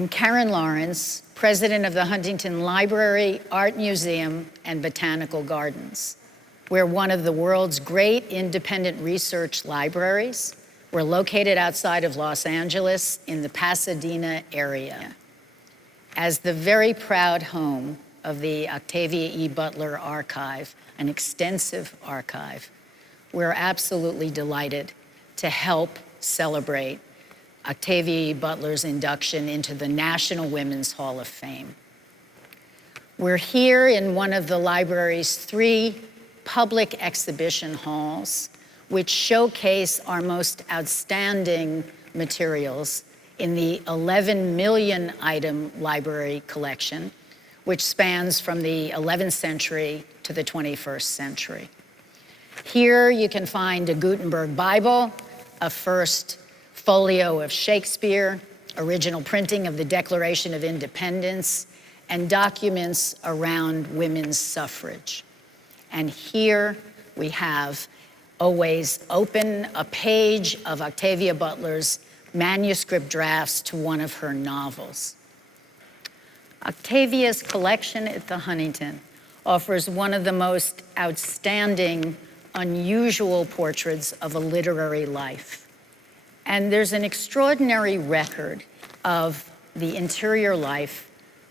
I'm Karen Lawrence, president of the Huntington Library, Art Museum, and Botanical Gardens. We're one of the world's great independent research libraries. We're located outside of Los Angeles in the Pasadena area. As the very proud home of the Octavia E. Butler Archive, an extensive archive, we're absolutely delighted to help celebrate Octavia E. Butler's induction into the National Women's Hall of Fame. We're here in one of the library's 3 public exhibition halls, which showcase our most outstanding materials in the 11 million item library collection, which spans from the 11th century to the 21st century. Here you can find a Gutenberg Bible, a first folio of Shakespeare, original printing of the Declaration of Independence, and documents around women's suffrage. And here we have, always open, a page of Octavia Butler's manuscript drafts to one of her novels. Octavia's collection at the Huntington offers one of the most outstanding, unusual portraits of a literary life. And there's an extraordinary record of the interior life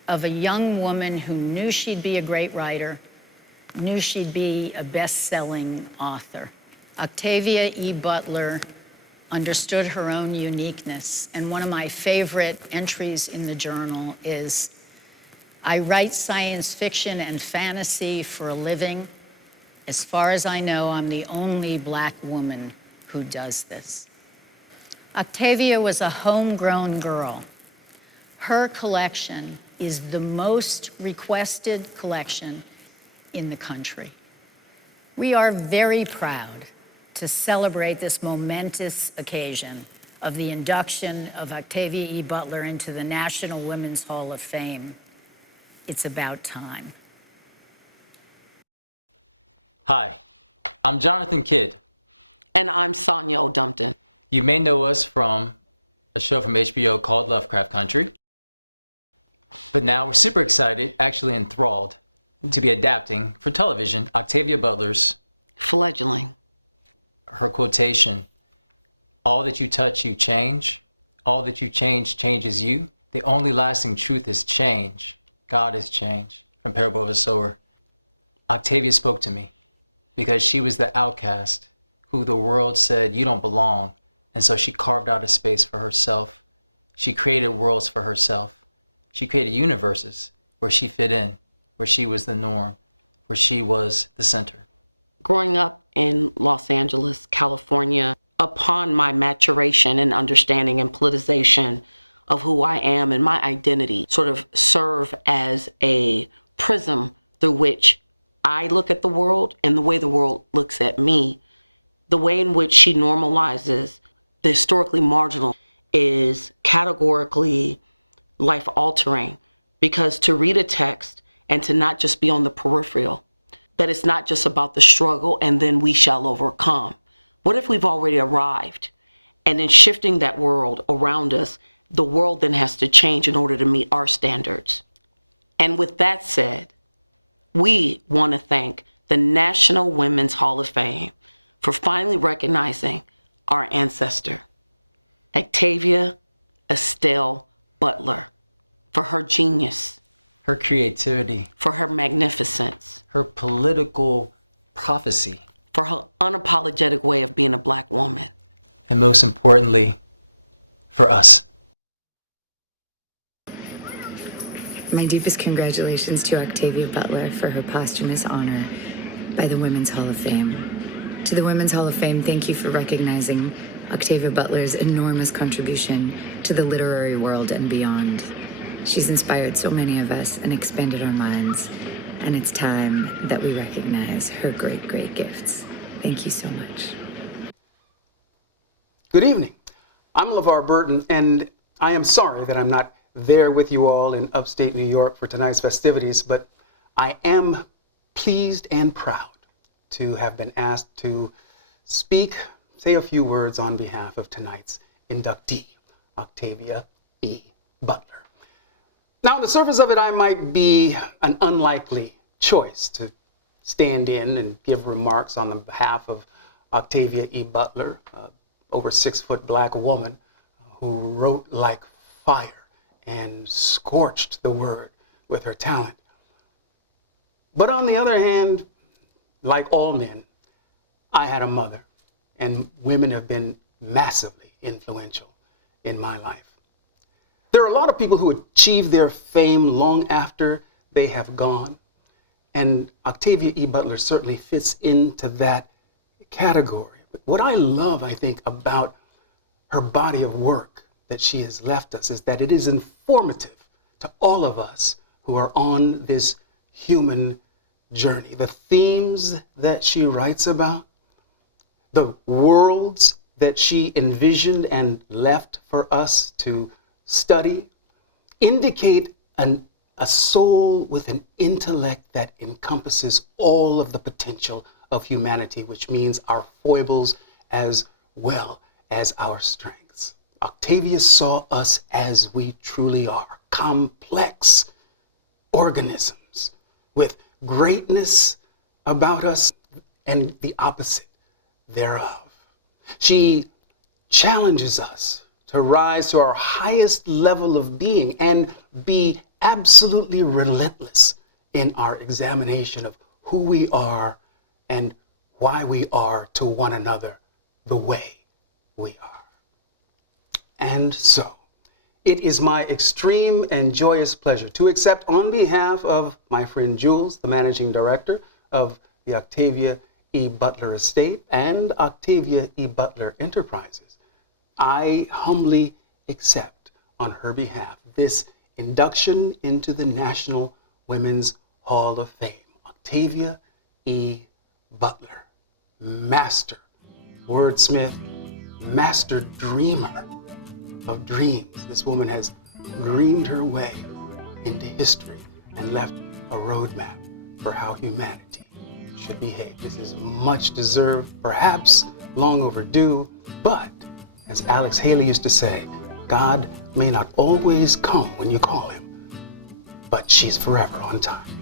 of a young woman who knew she'd be a great writer, knew she'd be a best-selling author. Octavia E. Butler understood her own uniqueness, and one of my favorite entries in the journal is, "I write science fiction and fantasy for a living. As far as I know, I'm the only Black woman who does this." Octavia was a homegrown girl. Her collection is the most requested collection in the country. We are very proud to celebrate this momentous occasion of the induction of Octavia E. Butler into the National Women's Hall of Fame. It's about time. Hi, I'm Jonathan Kidd. And I'm Sonia O'Dumpton. You may know us from a show from HBO called Lovecraft Country. But now we're super excited, actually enthralled, to be adapting for television Octavia Butler's Fledgling. Her quotation, "All that you touch, you change. All that you change, changes you. The only lasting truth is change. God is change," from Parable of the Sower. Octavia spoke to me because she was the outcast who the world said, "You don't belong." And so she carved out a space for herself. She created worlds for herself. She created universes where she fit in, where she was the norm, where she was the center. Growing up in Los Angeles, California, upon my maturation and understanding and politicization of who I am and my identity sort of serve as a prism through which I look at the world and the way the world looks at me. The way in which she normalizes the historically marginal is categorically life-altering, because to read a text and to not just be on the peripheral, that it's not just about the struggle and then we shall overcome. What if we've already arrived? And in shifting that world around us, the world then has to change in order to meet our standards. And with that said, we want to thank the National Women's Hall of Fame for finally recognizing our ancestor, Octavia Estelle Butler, for her genius, Her creativity, for her magnificence, her political prophecy, for her unapologetic way of being a Black woman. and most importantly, for us. My deepest congratulations to Octavia Butler for her posthumous honor by the Women's Hall of Fame. To the Women's Hall of Fame, thank you for recognizing Octavia Butler's enormous contribution to the literary world and beyond. She's inspired so many of us and expanded our minds, and it's time that we recognize her great, great gifts. Thank you so much. Good evening. I'm LeVar Burton, and I am sorry that I'm not there with you all in upstate New York for tonight's festivities, but I am pleased and proud to have been asked to say a few words on behalf of tonight's inductee, Octavia E. Butler. Now, on the surface of it, I might be an unlikely choice to stand in and give remarks on the behalf of Octavia E. Butler, over 6-foot black woman who wrote like fire and scorched the word with her talent. But on the other hand, like all men, I had a mother, and women have been massively influential in my life. There are a lot of people who achieve their fame long after they have gone, and Octavia E. Butler certainly fits into that category. But what I love, I think, about her body of work that she has left us is that it is informative to all of us who are on this human journey. The themes that she writes about, the worlds that she envisioned and left for us to study, indicate a soul with an intellect that encompasses all of the potential of humanity, which means our foibles as well as our strengths. Octavia saw us as we truly are, complex organisms with greatness about us and the opposite thereof. She challenges us to rise to our highest level of being and be absolutely relentless in our examination of who we are and why we are to one another the way we are. And so, it is my extreme and joyous pleasure to accept on behalf of my friend Jules, the managing director of the Octavia E. Butler Estate and Octavia E. Butler Enterprises, I humbly accept on her behalf this induction into the National Women's Hall of Fame. Octavia E. Butler, master wordsmith, master dreamer of dreams. This woman has dreamed her way into history and left a roadmap for how humanity should behave. This is much deserved, perhaps long overdue, but as Alex Haley used to say, God may not always come when you call him, but she's forever on time.